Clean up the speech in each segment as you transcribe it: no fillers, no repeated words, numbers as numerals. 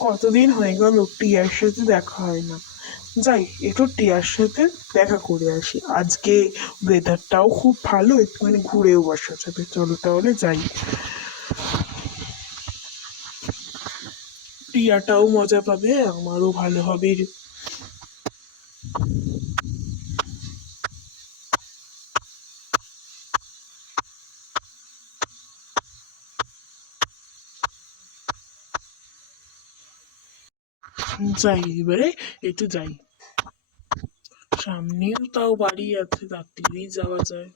কতদিন হয়ে গেল টিয়ার সাথে দেখা হয় না। যাই, একটু টিয়ার সাথে দেখা করে আসি। আজকে ওয়েদারটাও খুব ভালো, একটুখানি ঘুরেও বসা যাবে। চলো তাহলে যাই। টিয়াটাও মজা পাবে, আমারও ভালো হবে। যাই এবারে, একটু যাই। সামনেও তাও বাড়ি আছে, তাড়াতাড়ি যাওয়া যায়।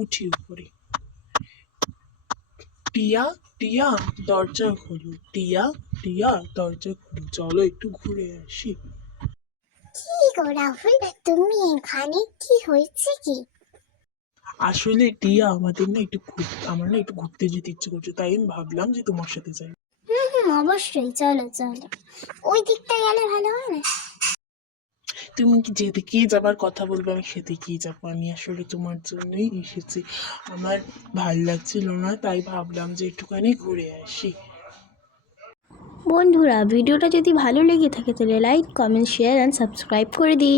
উঠি উপরে। টিয়া, টিয়া, দরজা খোলো। টিয়া, টিয়া, দরজা খোলো। চলো একটু ঘুরে আসি। কি গো রাহুল, তুমি এখানে? কি হয়েছে কি? আসলে টিয়া, আমার না একটু ঘুরতে যেতে ইচ্ছে করছে, তাই আমি ভাবলাম যে তোমার সাথে যাই। অবশ্যই, চলো চলো। ওই দিকটা গেলে ভালো হয় না? তুমি কি যেদিকেই যাবার কথা বলবে আমি সেদিকেই যাবো। আমি আসলে তোমার জন্যই এসেছি। আমার ভাল লাগছিল না, তাই ভাবলাম যে একটুখানি ঘুরে আসি। বন্ধুরা, ভিডিওটা যদি ভালো লেগে থাকে তাহলে like, comment, share and subscribe করে দিই।